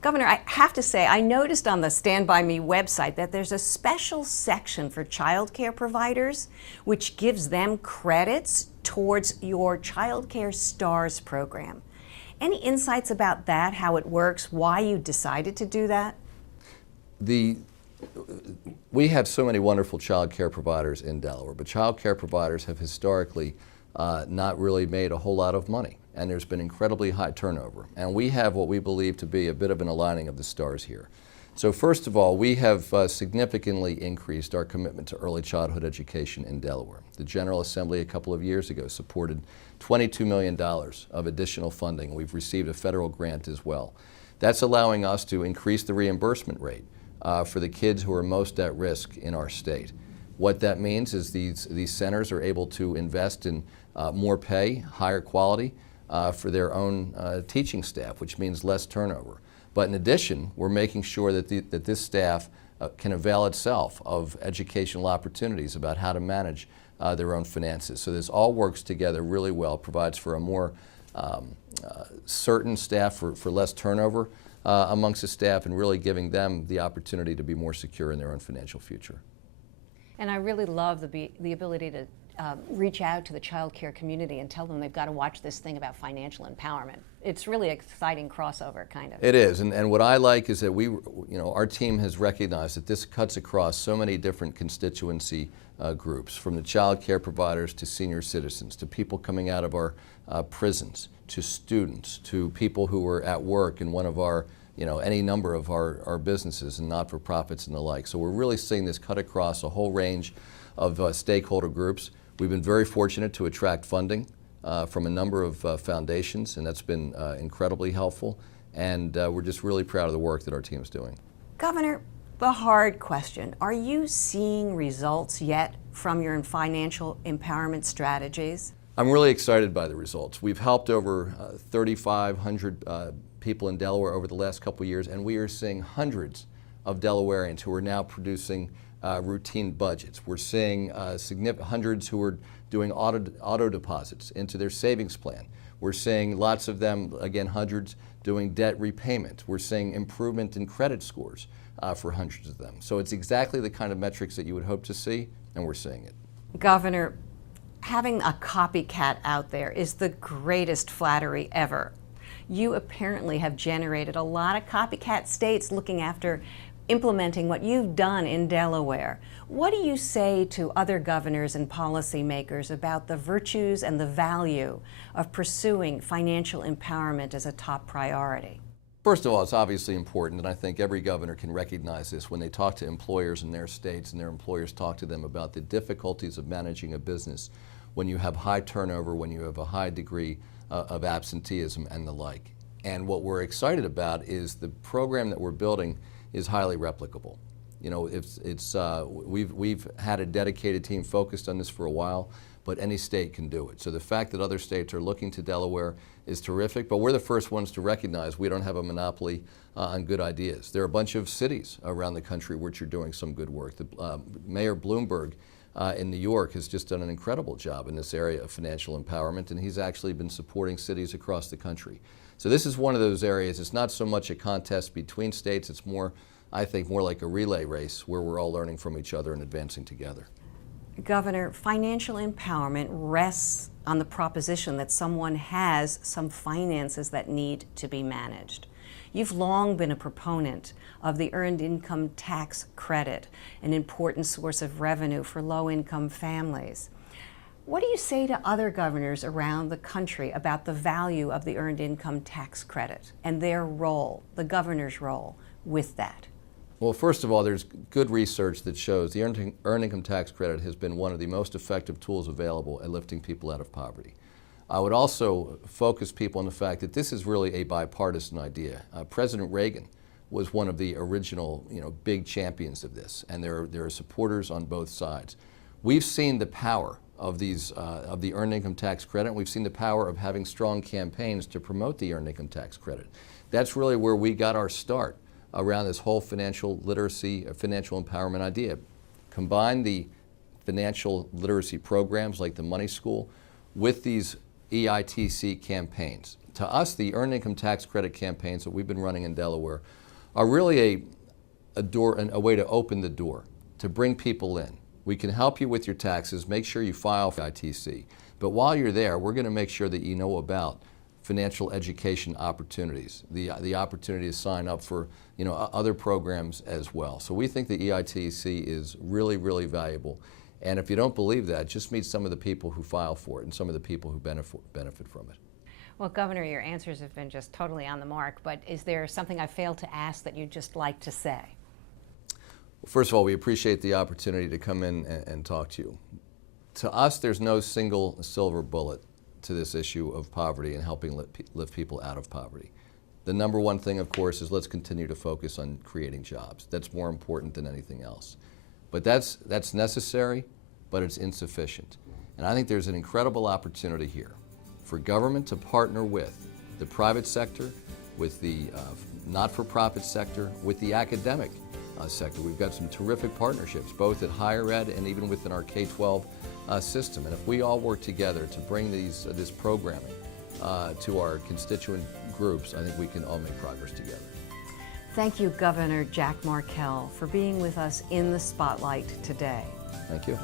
Governor, I have to say, I noticed on the Stand By Me website that there's a special section for child care providers, which gives them credits towards your Child Care Stars program. Any insights about that, how it works, why you decided to do that? We have so many wonderful child care providers in Delaware, but child care providers have historically not really made a whole lot of money, and there's been incredibly high turnover. And we have what we believe to be a bit of an aligning of the stars here. So first of all, we have significantly increased our commitment to early childhood education in Delaware. The General Assembly a couple of years ago supported $22 million of additional funding. We've received a federal grant as well. That's allowing us to increase the reimbursement rate for the kids who are most at risk in our state. What that means is these centers are able to invest in more pay, higher quality for their own teaching staff, which means less turnover. But in addition, we're making sure that this staff can avail itself of educational opportunities about how to manage their own finances. So this all works together really well, provides for a more certain staff for less turnover amongst the staff, and really giving them the opportunity to be more secure in their own financial future. And I really love the ability to reach out to the child care community and tell them they've got to watch this thing about financial empowerment. It's really exciting crossover, kind of. It is, and what I like is that our team has recognized that this cuts across so many different constituency groups, from the child care providers to senior citizens, to people coming out of our prisons, to students, to people who are at work in one of our, any number of our businesses and not-for-profits and the like. So we're really seeing this cut across a whole range of stakeholder groups. We've been very fortunate to attract funding from a number of foundations, and that's been incredibly helpful. And we're just really proud of the work that our team is doing. Governor, the hard question, are you seeing results yet from your financial empowerment strategies? I'm really excited by the results. We've helped over 3,500 people in Delaware over the last couple of years, and we are seeing hundreds of Delawareans who are now producing routine budgets. We're seeing hundreds who are doing auto deposits into their savings plan. We're seeing lots of them, again, hundreds doing debt repayment. We're seeing improvement in credit scores for hundreds of them. So it's exactly the kind of metrics that you would hope to see, and we're seeing it. Governor, having a copycat out there is the greatest flattery ever. You apparently have generated a lot of copycat states looking after implementing what you've done in Delaware. What do you say to other governors and policymakers about the virtues and the value of pursuing financial empowerment as a top priority? First of all, it's obviously important, and I think every governor can recognize this when they talk to employers in their states and their employers talk to them about the difficulties of managing a business when you have high turnover, when you have a high degree of absenteeism and the like. And what we're excited about is the program that we're building is highly replicable. We've had a dedicated team focused on this for a while, but any state can do it. So the fact that other states are looking to Delaware is terrific, but we're the first ones to recognize we don't have a monopoly on good ideas. There are a bunch of cities around the country which are doing some good work. Mayor Bloomberg in New York has just done an incredible job in this area of financial empowerment, and he's actually been supporting cities across the country. So this is one of those areas. It's not so much a contest between states, it's more, I think, more like a relay race where we're all learning from each other and advancing together. Governor, financial empowerment rests on the proposition that someone has some finances that need to be managed. You've long been a proponent of the Earned Income Tax Credit, an important source of revenue for low-income families. What do you say to other governors around the country about the value of the Earned Income Tax Credit and their role, the governor's role, with that? Well, first of all, there's good research that shows the Earned Income Tax Credit has been one of the most effective tools available at lifting people out of poverty. I would also focus people on the fact that this is really a bipartisan idea. President Reagan was one of the original, big champions of this, and there are supporters on both sides. We've seen the power of the Earned Income Tax Credit. We've seen the power of having strong campaigns to promote the Earned Income Tax Credit. That's really where we got our start around this whole financial literacy, financial empowerment idea. Combine the financial literacy programs like the Money School with these EITC campaigns. To us, the earned income tax credit campaigns that we've been running in Delaware are really a way to open the door, to bring people in. We can help you with your taxes, make sure you file for ITC. But while you're there, we're going to make sure that you know about financial education opportunities, the opportunity to sign up for other programs as well. So we think the EITC is really, really valuable. And if you don't believe that, just meet some of the people who file for it and some of the people who benefit from it. Well, Governor, your answers have been just totally on the mark, but is there something I failed to ask that you'd just like to say? Well, first of all, we appreciate the opportunity to come in and talk to you. To us, there's no single silver bullet to this issue of poverty and helping lift people out of poverty. The number one thing, of course, is let's continue to focus on creating jobs. That's more important than anything else. But that's necessary, but it's insufficient. And I think there's an incredible opportunity here for government to partner with the private sector, with the not-for-profit sector, with the academic sector. We've got some terrific partnerships, both at higher ed and even within our K-12 system. And if we all work together to bring this programming to our constituent groups, I think we can all make progress together. Thank you, Governor Jack Markell, for being with us in the spotlight today. Thank you.